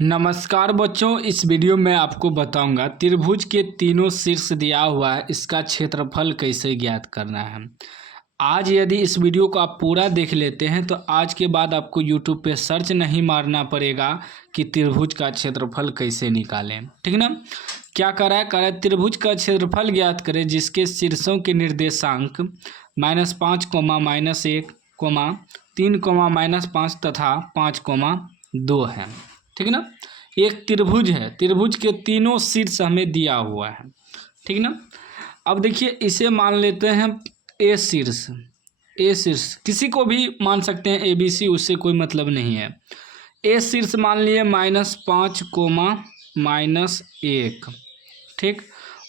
नमस्कार बच्चों, इस वीडियो में आपको बताऊंगा त्रिभुज के तीनों शीर्ष दिया हुआ है, इसका क्षेत्रफल कैसे ज्ञात करना है। आज यदि इस वीडियो को आप पूरा देख लेते हैं तो आज के बाद आपको यूट्यूब पे सर्च नहीं मारना पड़ेगा कि त्रिभुज का क्षेत्रफल कैसे निकालें। ठीक ना। क्या करें त्रिभुज का क्षेत्रफल ज्ञात करें जिसके शीर्षों के निर्देशांक -5, -1, 3, -5 तथा 5, 2 है। ठीक ना। एक त्रिभुज है, त्रिभुज के तीनों शीर्ष हमें दिया हुआ है। ठीक ना। अब देखिए, इसे मान लेते हैं ए शीर्ष। ए शीर्ष किसी को भी मान सकते हैं, ABC, उससे कोई मतलब नहीं है। ए शीर्ष मान लिए -5, -1। ठीक।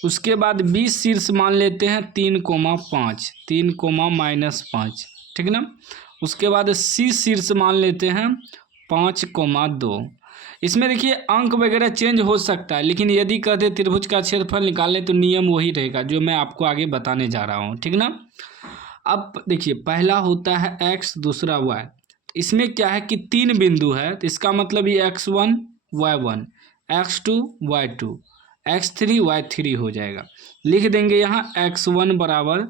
उसके बाद बी शीर्ष मान लेते हैं 3, 5, 3, -5। ठीक ना। उसके बाद सी शीर्ष मान लेते हैं 5, 2। इसमें देखिए अंक वगैरह चेंज हो सकता है, लेकिन यदि कहते त्रिभुज का क्षेत्रफल निकालने तो नियम वही रहेगा जो मैं आपको आगे बताने जा रहा हूँ। ठीक ना। अब देखिए, पहला होता है x, दूसरा y। इसमें क्या है कि 3 बिंदु है, तो इसका मतलब ये x1, y1, x2, y2, x3, y3 हो जाएगा। लिख देंगे यहाँ x1 बराबर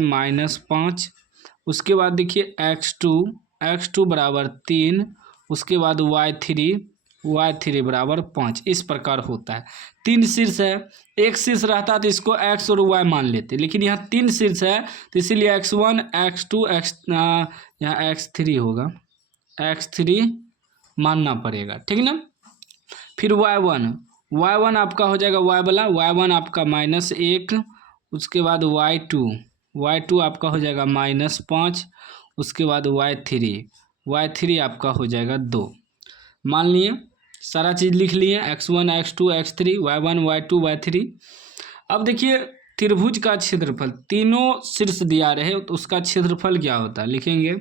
-5। उसके बाद देखिए x2 बराबर 3। उसके बाद y3 बराबर 5। इस प्रकार होता है। 3 शीर्ष है, एक शीर्ष रहता तो इसको x और y मान लेते, लेकिन यहाँ 3 शीर्ष है तो इसीलिए x1, x2, यहाँ x3 होगा, x3 मानना पड़ेगा। ठीक ना। फिर y1 आपका हो जाएगा y1 आपका -1। उसके बाद y2 आपका हो जाएगा -5। उसके बाद y3 आपका हो जाएगा 2। मान लिए, सारा चीज़ लिख लिए, x1, x2, x3, y1, y2, y3। अब देखिए त्रिभुज का क्षेत्रफल, तीनों शीर्ष दिया रहे तो उसका क्षेत्रफल क्या होता है, लिखेंगे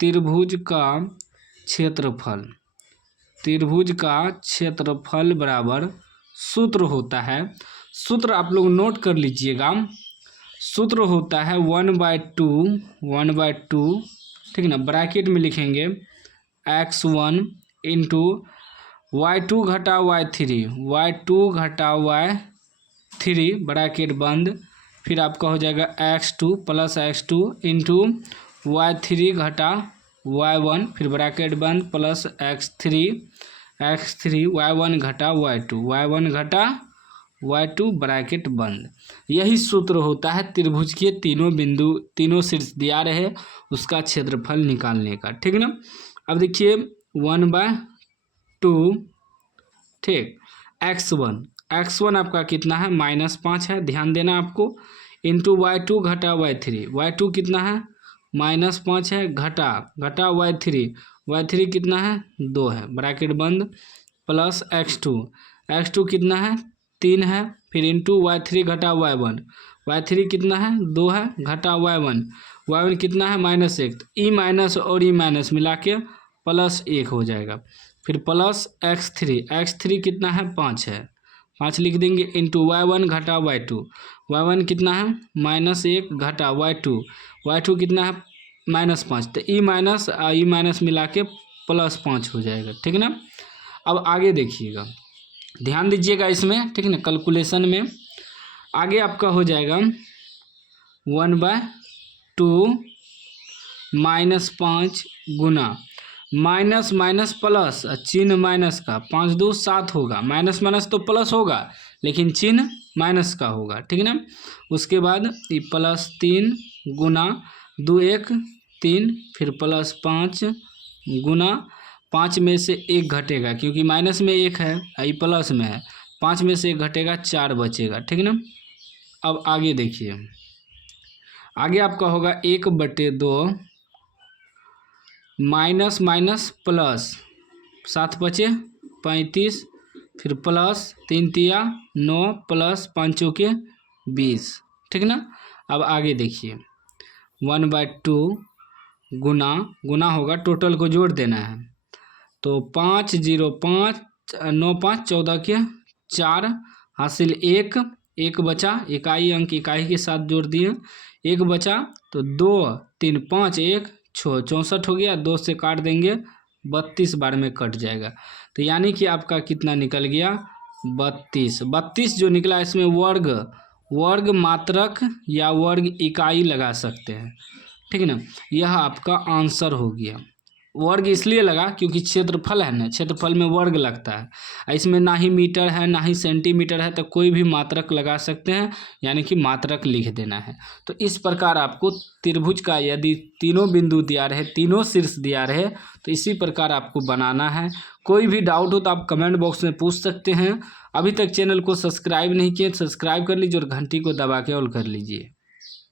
त्रिभुज का क्षेत्रफल बराबर सूत्र होता है। सूत्र आप लोग नोट कर लीजिएगा। सूत्र होता है 1/2। ठीक ना। ब्रैकेट में लिखेंगे x1 इंटू y2 घटा y3 ब्रैकेट बंद। फिर आपका हो जाएगा x2 इंटू y3 घटा y1, फिर ब्रैकेट बंद, प्लस x3 y1 घटा y2 ब्रैकेट बंद। यही सूत्र होता है त्रिभुज के तीनों शीर्ष दिया रहे उसका क्षेत्रफल निकालने का। ठीक ना। अब देखिए 1/2। ठीक। x1 आपका कितना है, -5 है, ध्यान देना आपको। इंटू y2 घटा y3 कितना है, -5 है, घटा y3 कितना है, 2 है, ब्रैकेट बंद, प्लस x2 कितना है, 3 है, फिर इंटू y3 घटा y1 कितना है, 2 है, घटा y1 कितना है, -1। ई माइनस और ई माइनस मिला के +1 हो जाएगा। फिर प्लस x3 कितना है, 5 है, 5 लिख देंगे, इंटू y1 घटा y2 कितना है, -1 घटा y2 कितना है, -5। तो ई माइनस मिला के +5 हो जाएगा। ठीक ना। अब आगे देखिएगा, ध्यान दीजिएगा इसमें। ठीक ना। कैलकुलेशन में आगे आपका हो जाएगा 1/2 -5 गुना माइनस प्लस, चिन्ह माइनस का, 5 2 7 होगा, माइनस तो प्लस होगा लेकिन चिन्ह माइनस का होगा। ठीक ना। उसके बाद ये +3 गुना 2 1 3, फिर +5 गुना 5 में से 1 घटेगा क्योंकि माइनस में 1 है, ये प्लस में है, 5 में से 1 घटेगा, 4 बचेगा। ठीक ना। अब आगे देखिए, आगे आपका होगा 1/2 माइनस प्लस, 7 बचे 35, फिर प्लस 3 तिया 9, प्लस 5 चौके 20। ठीक ना। अब आगे देखिए 1/2 गुना होगा, टोटल को जोड़ देना है, तो 5 0 5 9 5 14 के 4 हासिल 1 बचा, इकाई अंक इकाई के साथ जोड़ दिए, 1 बचा, तो 2 3 5 1 6 64 हो गया, 2 से काट देंगे 32 बार में कट जाएगा। तो यानी कि आपका कितना निकल गया 32 जो निकला इसमें वर्ग मात्रक या वर्ग इकाई लगा सकते हैं, ठीक है ना। यह आपका आंसर हो गया। वर्ग इसलिए लगा क्योंकि क्षेत्रफल है ना, क्षेत्रफल में वर्ग लगता है। इसमें ना ही मीटर है ना ही सेंटीमीटर है, तो कोई भी मात्रक लगा सकते हैं, यानी कि मात्रक लिख देना है। तो इस प्रकार आपको त्रिभुज का यदि तीनों बिंदु दिया रहे, तीनों शीर्ष दिया रहे, तो इसी प्रकार आपको बनाना है। कोई भी डाउट हो तो आप कमेंट बॉक्स में पूछ सकते हैं। अभी तक चैनल को सब्सक्राइब नहीं किए, सब्सक्राइब कर लीजिए और घंटी को दबा के ऑल कर लीजिए।